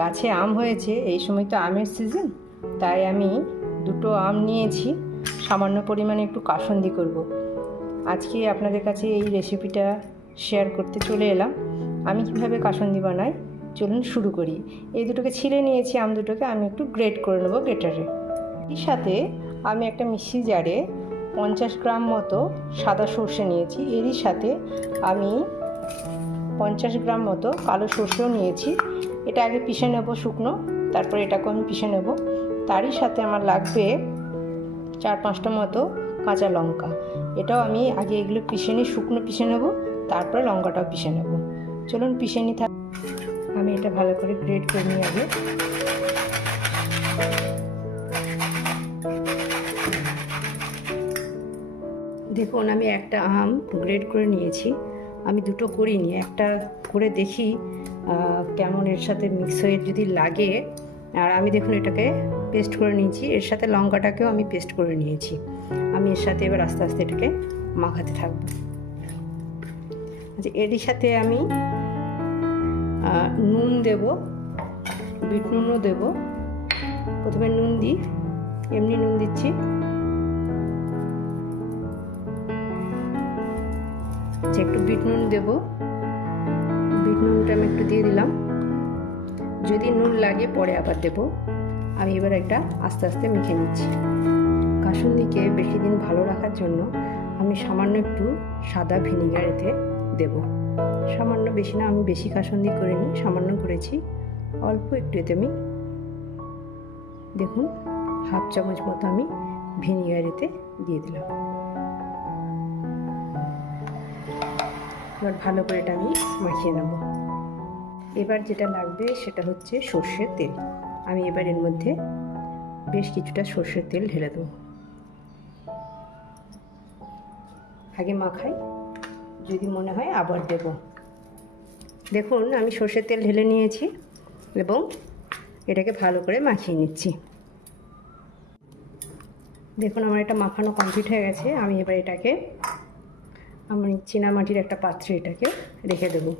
গাছে আম হয়েছে, এই সময় তো আমের সিজন, তাই আমি দুটো আম নিয়েছি। সামান্য পরিমাণে একটু কাসুন্দি করব। আজকে আপনাদের কাছে এই রেসিপিটা শেয়ার করতে চলে এলাম। আমি কীভাবে কাসুন্দি বানাই চলুন শুরু করি। এই দুটোকে ছিলে নিয়েছি, আম দুটোকে আমি একটু গ্রেট করে নেবো গ্রেটারে। এর সাথে আমি একটা মিক্সি জারে 50 গ্রাম মতো সাদা সর্ষে নিয়েছি। এরই সাথে আমি 50 গ্রাম মতো কালো সর্ষেও নিয়েছি। এটা আগে পিষে নেব শুকনো, তারপর এটাকেও আমি পিষে নেব। তারই সাথে আমার লাগবে 4-5টা মতো কাঁচা লঙ্কা। এটাও আমি আগে এগুলো পিষে নিই, শুকনো পিষে নেব, তারপরে লঙ্কাটাও পিষে নেব। চলুন পিষে নিই। আমি এটা ভালো করে গ্রেট করে নিই আগে। দেখুন আমি একটা আম গ্রেট করে নিয়েছি। আমি দুটো করিনি, একটা করে দেখি কেমন এর সাথে মিক্স হয়ে যদি লাগে। আর আমি দেখুন এটাকে পেস্ট করে নিয়েছি, এর সাথে লঙ্কাটাকেও আমি পেস্ট করে নিয়েছি। আমি এর সাথে এবার আস্তে আস্তে এটাকে মাখাতে থাকবো। আচ্ছা, এরই সাথে আমি নুন দেব, বিট নুনও দেব। প্রথমে নুন দিই, এমনি নুন দিচ্ছি। একটু বিট নুন দেব, বিট নুনটা আমি একটু দিয়ে দিলাম। যদি নুন লাগে পরে আবার দেব। আমি এবার একটা আস্তে আস্তে মেখে নিচ্ছি। কাসুন্দিকে বেশি দিন ভালো রাখার জন্য আমি সামান্য একটু সাদা ভিনিগার এতে দেব। সামান্য, বেশি না, আমি বেশি কাসুন্দি করিনি, সামান্য করেছি। অল্প একটু এতে আমি দেখুন 1/2 চামচ মতো আমি ভিনিগার এতে দিয়ে দিলাম। এবার ভালো করে এটা আমি মাখিয়ে নেব। এবার যেটা লাগবে সেটা হচ্ছে সর্ষের তেল। আমি এবার এর মধ্যে বেশ কিছুটা সর্ষের তেল ঢেলে দেবো। আগে মাখাই, যদি মনে হয় আবার দেব। দেখুন আমি সর্ষের তেল ঢেলে নিয়েছি এবং এটাকে ভালো করে মাখিয়ে নিচ্ছি। দেখুন আমার এটা মাখানো কমপ্লিট হয়ে গেছে। আমি এবার এটাকে আমার চীনামাটির একটা পাত্রে এটাকে রেখে দেবো।